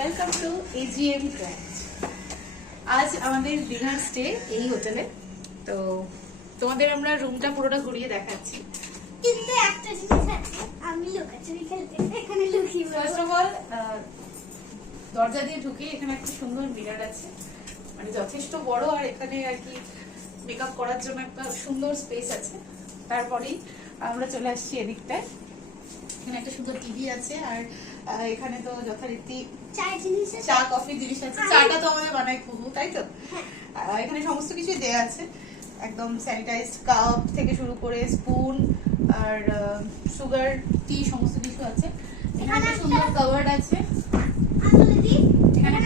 Welcome to AGM আজ আমাদের dinner stay এই হোটেলে তো তোমাদের আমরা রুমটা পুরোটা ঘুরিয়ে দেখাচ্ছি। কিন্তু একটা জিনিস আছে আমি লুকাচুরি খেলতে এখানে লুকিয়ে ফার্স্ট অফ অল দরজা দিয়ে ঢুকে এখানে একটা সুন্দর মিরার আছে। মানে যথেষ্ট বড় আর এখানে আর কি মেকআপ করার জন্য একটা সুন্দর স্পেস আছে। তারপরেই আমরা চলে আসছি এদিকটায়। এখানে একটা সুন্দর টিভি আছে আর এখানে তো যথারীতি চার জিনিস আছে। চা কফি জিনিস আছে। চাটা তো আমাদের বানায় খুব তাই তো? হ্যাঁ। এখানে সমস্ত কিছুই দেয়া আছে। একদম স্যানিটাইজড কাপ থেকে শুরু করে স্পুন আর সুগার টি সমস্ত কিছু আছে। এখানে সুন্দর কাভার্ড আছে। এখানে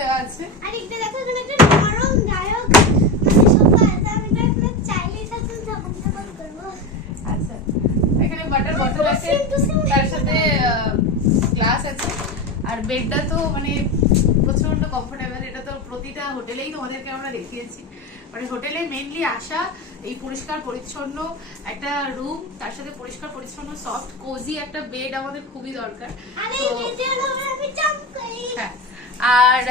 দেওয়া আছে। আর একটা দেখো এখানে একটা নরম দায়ক মানে সোফা আছে আমি এটা এখানে চাইলে সাথে যখন তখন করব আচ্ছা এখানে বাটার বটল আছে তার সাথে গ্লাস আছে আর বেডটা তো মানে প্রচণ্ড কমফোর্টেবল এটা তো প্রতিটা হোটেলেই তোমাদেরকে আমরা দেখিয়েছি। মানে হোটেলে মেনলি আসা এই পরিষ্কার পরিচ্ছন্ন একটা রুম তার সাথে পরিষ্কার পরিচ্ছন্ন সফট কোজি একটা বেড আমাদের খুবই দরকার। হ্যাঁ আর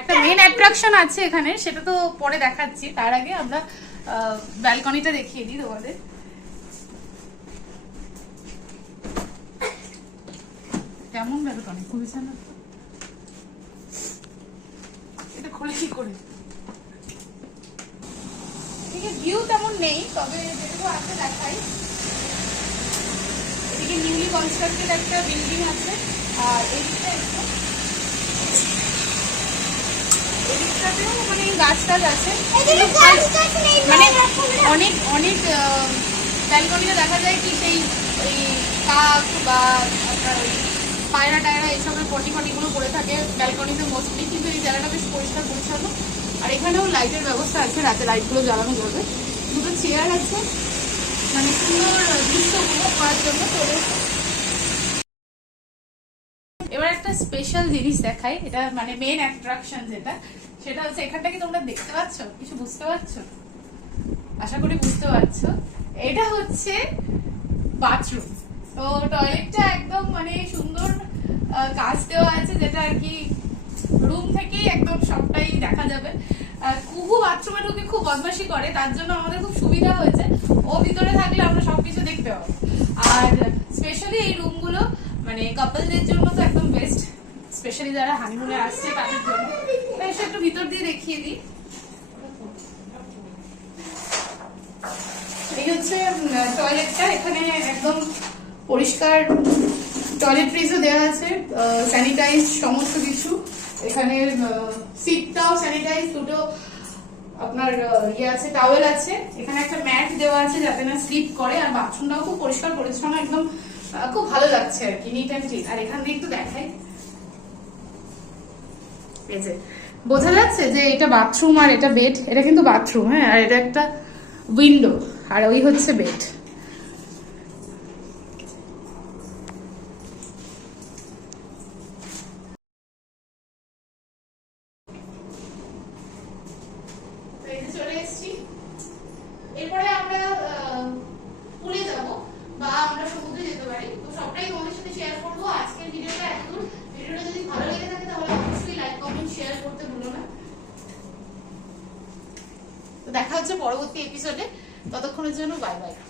একটা মেন অ্যাট্রাকশন আছে এখানে সেটা তো পরে দেখাচ্ছি। তার আগে আমরা ব্যালকনিটা দেখিয়ে দিই তোমাদের। কেমন ব্যালকনি খুলেছে না এটা খুলে কি করে? এদিকে ভিউ তেমন নেই তবে যেটুকু আছে দেখাই। এদিকে নিউলি কনস্ট্রাক্টেড একটা বিল্ডিং আছে আর এদিকটা একটু এদিকটাতেও মানে গাছ টাছ আছে। নেই মানে অনেক অনেক ব্যালকনিতে দেখা যায় কি সেই ওই কাক বা আপনার ওই পায়রা, টায়রা এইসবের পটি পটিগুলো পড়ে থাকে ব্যালকনিতে মোস্টলি কিন্তু এই জায়গাটা বেশ পরিষ্কার, পরিচ্ছন্ন। আর এখানেও লাইটের ব্যবস্থা আছে, রাতে লাইটগুলো জ্বালানো যাবে দুটো চেয়ার আছে মানে সুন্দর দৃশ্য করার জন্য চলে এবার একটা স্পেশাল জিনিস দেখাই, এটা মানে মেন অ্যাট্রাকশন যেটা, সেটা হচ্ছে এখানটা কি তোমরা দেখতে পাচ্ছ? কিছু বুঝতে পারছ? আশা করি বুঝতে পারছ। এটা হচ্ছে বাথরুম তো টয়লেটটা একদম মানে সুন্দর কাজ দেওয়া আছে যেটা আর কি রুম থেকেই একদম সবটাই দেখা যাবে। কুহু বাথরুমে ঢুকে খুব বদমাশি করে, তার জন্য আমাদের খুব সুবিধা হয়েছে। ও ভিতরে থাকলে আমরা সবকিছু দেখতে পাবো। আর স্পেশালি এই রুমগুলো মানে কাপলদের জন্য তো একদম বেস্ট স্পেশালি যারা হানিমুনে আসছে তাদের জন্য। এসে একটু ভিতর দিয়ে দেখিয়ে দিই। এই হচ্ছে টয়লেটটা এখানে একদম পরিষ্কার টয়লেট্রিজও দেওয়া আছে স্যানিটাইজ সমস্ত কিছু। এখানে সিটটাও স্যানিটাইজ দুটো আপনার ইয়ে আছে টাওয়েল আছে। এখানে একটা ম্যাট দেওয়া আছে যাতে না স্লিপ করে, আর বাথরুমটাও খুব পরিষ্কার পরিচ্ছন্ন, একদম খুব ভালো লাগছে আর কি নিট অ্যান্ড ক্লিন আর এখান দিয়ে একটু দেখাই। এই বোঝা যাচ্ছে যে এটা বাথরুম আর এটা বেড এটা কিন্তু বাথরুম হ্যাঁ আর এটা একটা উইন্ডো আর ওই হচ্ছে বেড চলে এসেছি এরপরে আমরা পুলে যাব বা আমরা সমুদ্রে যেতে পারি তো সবটাই তোমাদের সাথে শেয়ার করব আজকের ভিডিওটা এতদূর ভিডিওটা যদি ভালো লেগে থাকে তাহলে অবশ্যই লাইক কমেন্ট শেয়ার করতে ভুলো না তো দেখা হচ্ছে পরবর্তী এপিসোডে ততক্ষণের জন্য বাই বাই